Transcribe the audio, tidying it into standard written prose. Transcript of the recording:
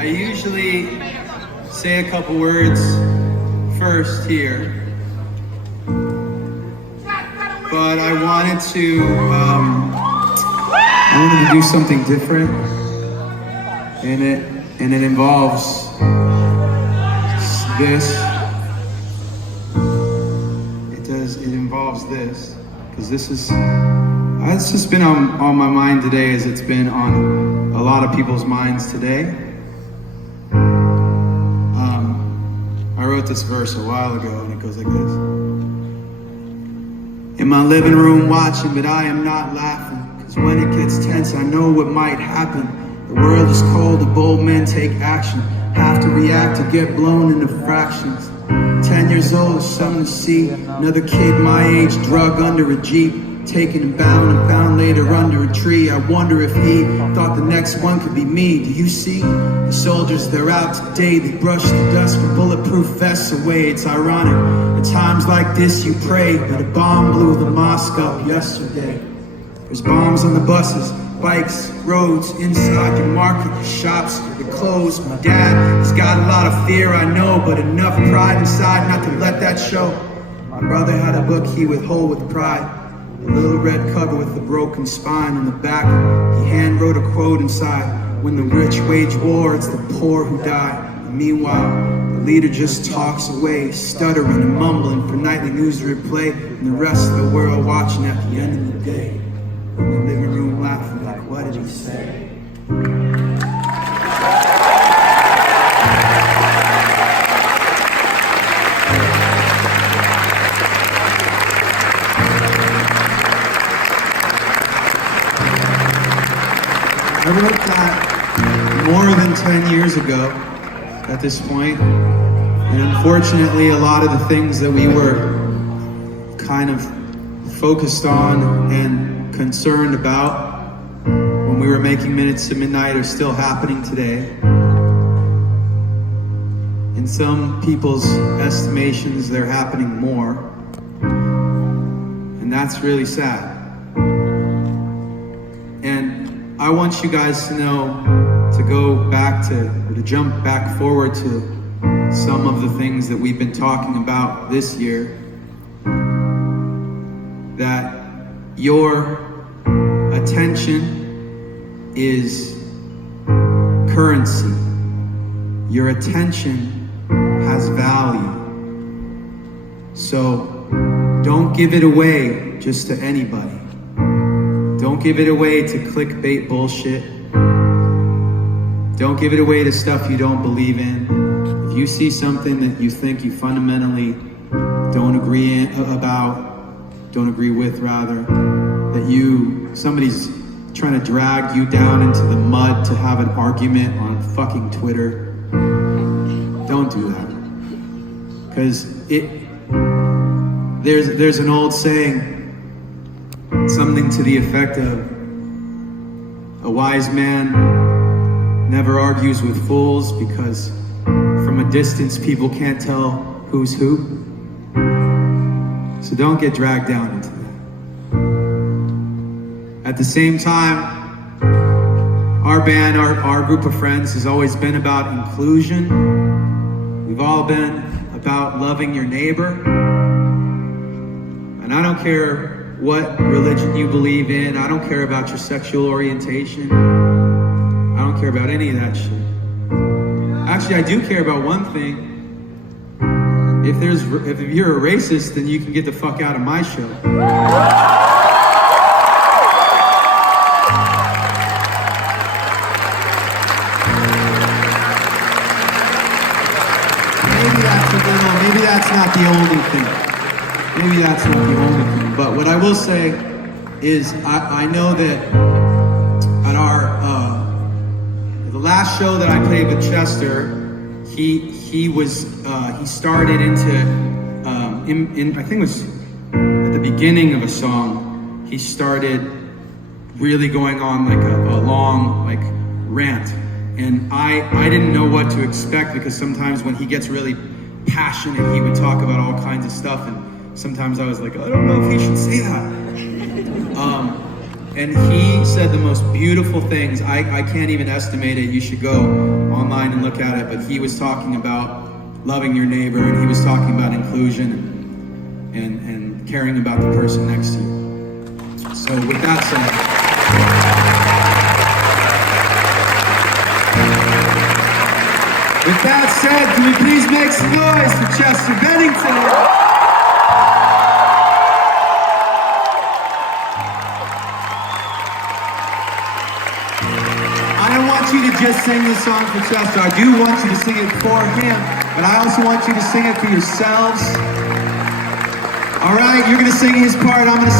I usually say a couple words first here, but I wanted to do something different, and it involves this. It involves this, because this is, it's just been on my mind today, as it's been on a lot of people's minds today. I wrote this verse a while ago, and it goes like this. In my living room watching, but I am not laughing, because when it gets tense, I know what might happen. The world is cold, the bold men take action, have to react or get blown into fractions. 10 years old is something to see. Another kid my age drug under a Jeep, taken and bound and found later under a tree. I wonder if he thought the next one could be me. Do you see the soldiers, they're out today, they brush the dust from bulletproof vests away. It's ironic, at times like this you pray, but a bomb blew the mosque up yesterday. There's bombs on the buses, bikes, roads, inside your market, your shops, your clothes. My dad has got a lot of fear, I know, but enough pride inside not to let that show. My brother had a book he would hold with pride, a little red cover with a broken spine on the back. He hand wrote a quote inside, when the rich wage war, it's the poor who die. And meanwhile, the leader just talks away, stuttering and mumbling for nightly news replay, and the rest of the world watching at the end of the day. In the living room laughing like, what did he say? I wrote that more than 10 years ago at this point, and unfortunately a lot of the things that we were kind of focused on and concerned about when we were making Minutes to Midnight are still happening today. In some people's estimations, they're happening more, and that's really sad. And I want you guys to know, to go back to, or to jump back forward to some of the things that we've been talking about this year, that your attention is currency. Your attention has value. So don't give it away just to anybody. Don't give it away to clickbait bullshit. Don't give it away to stuff you don't believe in. If you see something that you think you fundamentally don't agree with, that somebody's trying to drag you down into the mud to have an argument on fucking Twitter, don't do that. Because there's an old saying, something to the effect of, a wise man never argues with fools, because from a distance people can't tell who's who. So don't get dragged down into that. At the same time, our band, our group of friends has always been about inclusion. We've all been about loving your neighbor. And I don't care what religion you believe in. I don't care about your sexual orientation. I don't care about any of that shit. Actually, I do care about one thing. If you're a racist, then you can get the fuck out of my show. Maybe that's not the only thing. Maybe that's not the only thing. But what I will say is, I know that at the last show that I played with Chester, he started into I think it was at the beginning of a song, he started really going on like a long like rant, and I didn't know what to expect, because sometimes when he gets really passionate, he would talk about all kinds of stuff, and sometimes I was like, I don't know if he should say that. And he said the most beautiful things. I can't even estimate it. You should go online and look at it. But he was talking about loving your neighbor, and he was talking about inclusion and caring about the person next to you. So with that said, can we please make some noise for Chester Bennington? I don't want you to just sing this song for Chester. I do want you to sing it for him, but I also want you to sing it for yourselves. All right, you're gonna sing his part, I'm gonna sing